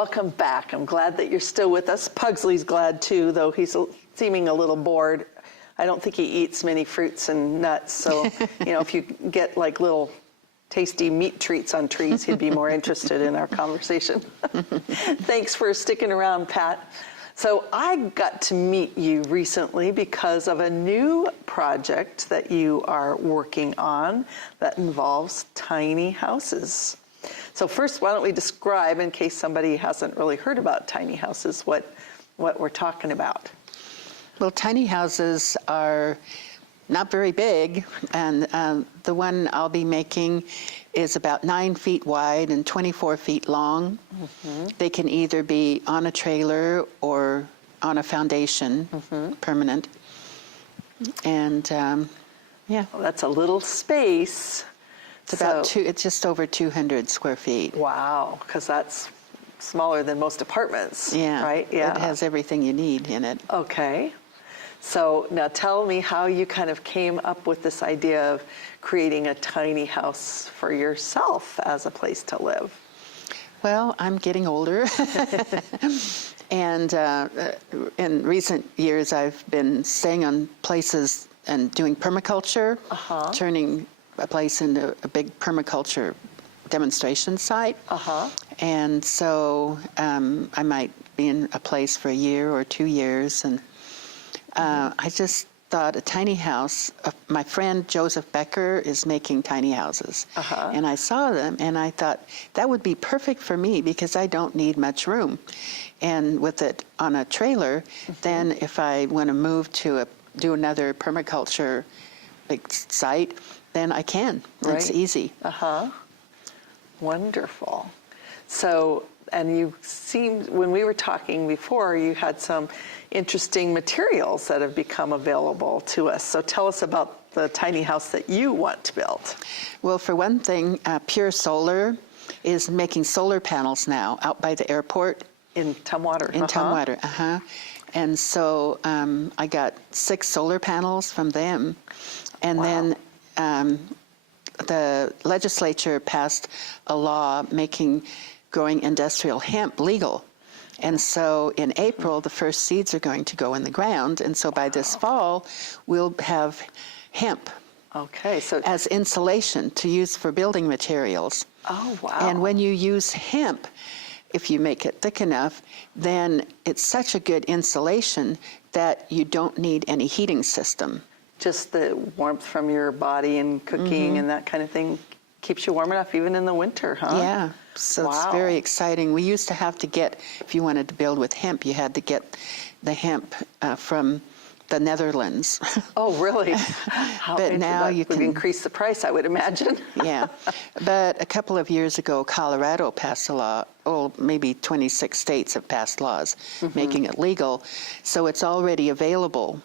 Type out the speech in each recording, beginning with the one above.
welcome back. I'm glad that you're still with us. Pugsley's glad too, though he's seeming a little bored. I don't think he eats many fruits and nuts, so if you get like little tasty meat treats on trees, he'd be more interested in our conversation. Thanks for sticking around, Pat. So I got to meet you recently because of a new project that you are working on that involves tiny houses. So first, why don't we describe, in case somebody hasn't really heard about tiny houses, what we're talking about? Well, tiny houses are not very big, and the one I'll be making is about 9 feet wide and 24 feet long. Mm-hmm. They can either be on a trailer or on a foundation, permanent. And yeah. Well, that's a little space. It's just over 200 square feet. Wow, because that's smaller than most apartments, yeah, right? Yeah, it has everything you need in it. Okay. So now tell me how you kind of came up with this idea of creating a tiny house for yourself as a place to live. Well, I'm getting older. And in recent years, I've been staying on places and doing permaculture, turning a place into a big permaculture demonstration site. And so I might be in a place for a year or 2 years, and I just thought a tiny house. My friend Joseph Becker is making tiny houses, and I saw them, and I thought that would be perfect for me because I don't need much room. And with it on a trailer, then if I want to move to do another permaculture big site, then I can. Right. It's easy. Wonderful. So, and you seemed, when we were talking before, you had some interesting materials that have become available to us. So tell us about the tiny house that you want to build. Well, for one thing, Pure Solar is making solar panels now out by the airport. In Tumwater. In Tumwater, And so I got 6 solar panels from them. And then the legislature passed a law making growing industrial hemp legal. And so in April, the first seeds are going to go in the ground. And so by this fall, we'll have hemp as insulation to use for building materials. Oh, wow. And when you use hemp, if you make it thick enough, then it's such a good insulation that you don't need any heating system. Just the warmth from your body and cooking and that kind of thing keeps you warm enough even in the winter, huh? Yeah, so it's very exciting. We used to have to get, if you wanted to build with hemp, you had to get the hemp from the Netherlands. Oh, really? But now you can increase the price, I would imagine. Yeah, but a couple of years ago, Colorado passed a law. Oh, maybe 26 states have passed laws making it legal. So it's already available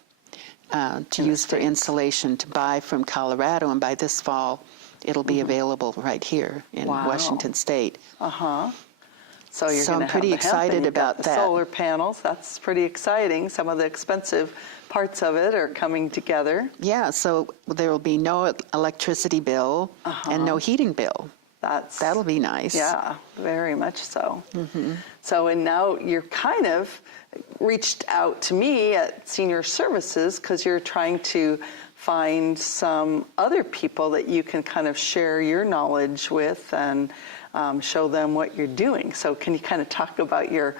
to use for insulation to buy from Colorado, and by this fall, it'll be available right here in Washington State. So you're going to I'm pretty excited about that. Solar panels, that's pretty exciting. Some of the expensive parts of it are coming together. Yeah, so there will be no electricity bill and no heating bill. That'll be nice. Yeah, very much so. So, and now you're kind of reached out to me at Senior Services because you're trying to find some other people that you can kind of share your knowledge with and show them what you're doing. So can you kind of talk about your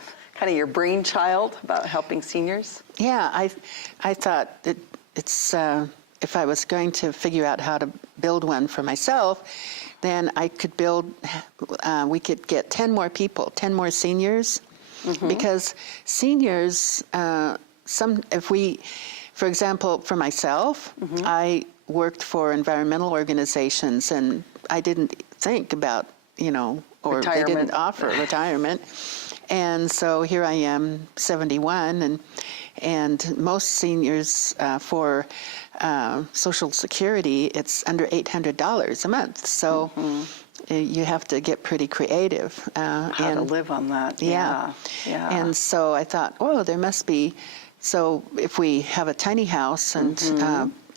brainchild about helping seniors? Yeah, I thought that it's if I was going to figure out how to build one for myself, then I could we could get 10 more people, 10 more seniors, because seniors, for example, for myself, I worked for environmental organizations, and I didn't think about, or they didn't offer retirement. And so here I am, 71, and most seniors for Social Security, it's under $800 a month. So you have to get pretty creative. How to live on that. Yeah. And so I thought, there must be. So if we have a tiny house and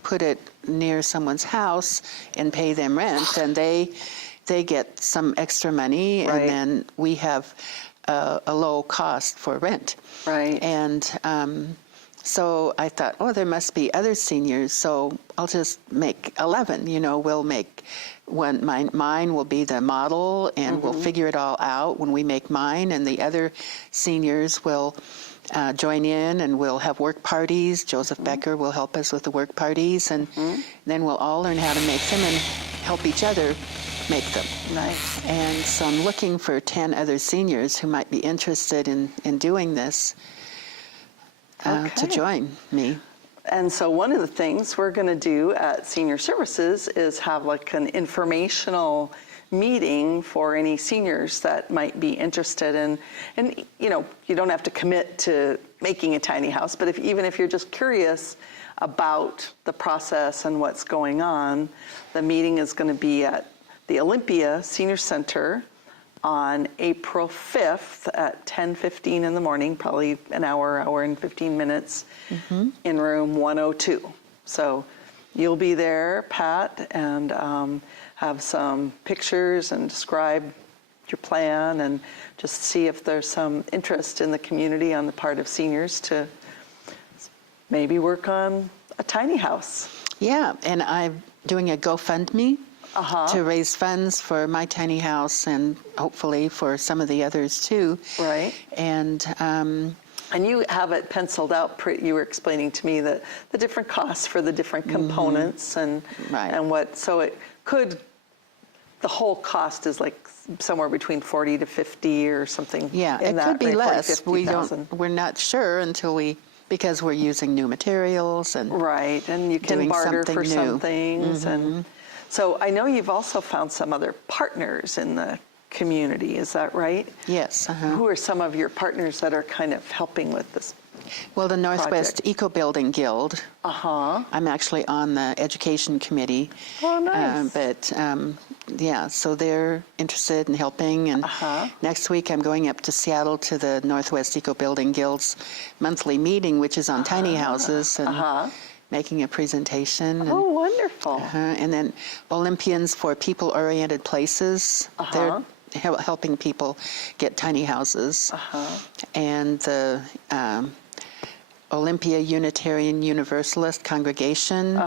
put it near someone's house and pay them rent, then they get some extra money, and then we have a low cost for rent. Right. And so I thought, oh, there must be other seniors, so I'll just make 11. We'll make one. Mine will be the model, and we'll figure it all out when we make mine, and the other seniors will join in, and we'll have work parties. Joseph Becker will help us with the work parties, and then we'll all learn how to make them and help each other make them. Nice. And so I'm looking for 10 other seniors who might be interested in doing this to join me. And so one of the things we're going to do at Senior Services is have like an informational meeting for any seniors that might be interested in, and you don't have to commit to making a tiny house, but even if you're just curious about the process and what's going on, the meeting is going to be at the Olympia Senior Center on April 5th at 10:15 in the morning, probably an hour and 15 minutes, in room 102. So you'll be there, Pat, and have some pictures and describe your plan and just see if there's some interest in the community on the part of seniors to maybe work on a tiny house. Yeah, and I'm doing a GoFundMe to raise funds for my tiny house and hopefully for some of the others too. Right. And you have it penciled out. You were explaining to me the different costs for the different components and what. So it could. The whole cost is like somewhere between 40 to 50 or something. Yeah, in it could be less. 50,000. We're not sure because we're using new materials and right, and you can barter for some things. And so I know you've also found some other partners in the community. Is that right? Yes. Who are some of your partners that are kind of helping with this? Well, the Northwest Eco Building Guild. I'm actually on the education committee. Oh, nice. So they're interested in helping. And next week I'm going up to Seattle to the Northwest Eco Building Guild's monthly meeting, which is on tiny houses, and making a presentation. Oh, wonderful. And then Olympians for People-Oriented Places. They're helping people get tiny houses. And the Olympia Unitarian Universalist Congregation,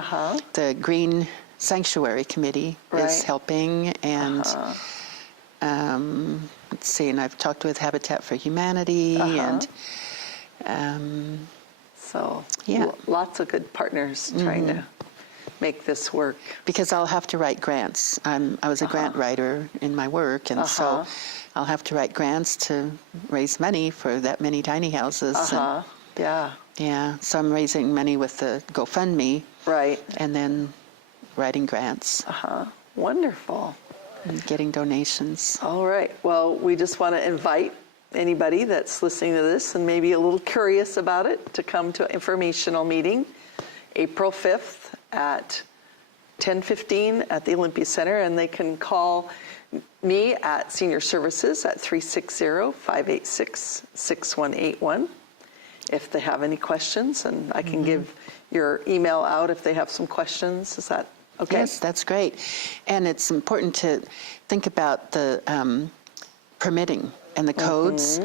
the Green Sanctuary Committee is helping, and let's see, and I've talked with Habitat for Humanity, and so lots of good partners trying to make this work. Because I'll have to write grants. I was a grant writer in my work, and so I'll have to write grants to raise money for that many tiny houses. Yeah, so I'm raising money with the GoFundMe. Right. And then writing grants. Wonderful. And getting donations. All right. Well, we just want to invite anybody that's listening to this and maybe a little curious about it to come to an informational meeting April 5th at 10:15 at the Olympia Center, and they can call me at Senior Services at 360-586-6181 if they have any questions, and I can give your email out if they have some questions. Is that okay? Yes, that's great. And it's important to think about the permitting and the codes.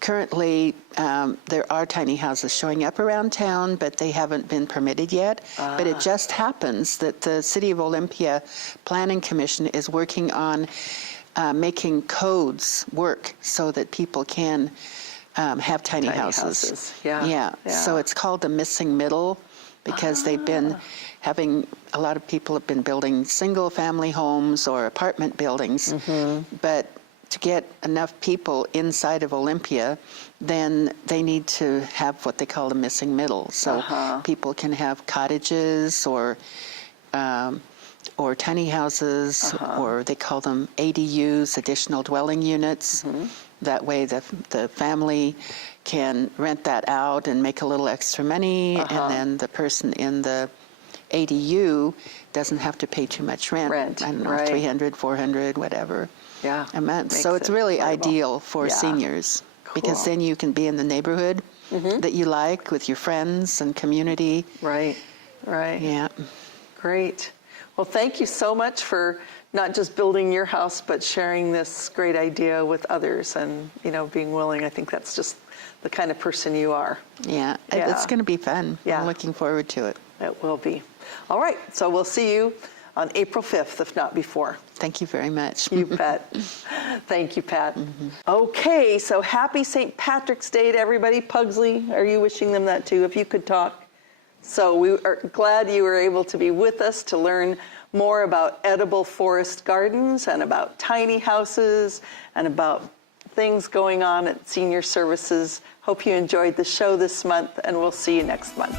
Currently, there are tiny houses showing up around town, but they haven't been permitted yet. But it just happens that the City of Olympia Planning Commission is working on making codes work so that people can have tiny houses. Yeah. So it's called the missing middle, because they've been having, a lot of people have been building single-family homes or apartment buildings, but to get enough people inside of Olympia, then they need to have what they call the missing middle. So people can have cottages or tiny houses, or they call them ADUs, additional dwelling units. That way the family can rent that out and make a little extra money, and then the person in the ADU doesn't have to pay too much rent. I don't know, $300, $400, whatever. A month. So it's really ideal for seniors, because then you can be in the neighborhood that you like with your friends and community. Right. Yeah. Great. Well, thank you so much for not just building your house, but sharing this great idea with others and, being willing. I think that's just the kind of person you are. Yeah, Yeah. it's going to be fun. Yeah. I'm looking forward to it. It will be. All right, so we'll see you on April 5th, if not before. Thank you very much. You bet. Thank you, Pat. Okay, so happy St. Patrick's Day to everybody. Pugsley, are you wishing them that too, if you could talk? So we are glad you were able to be with us to learn more about edible forest gardens and about tiny houses and about things going on at Senior Services. Hope you enjoyed the show this month, and we'll see you next month.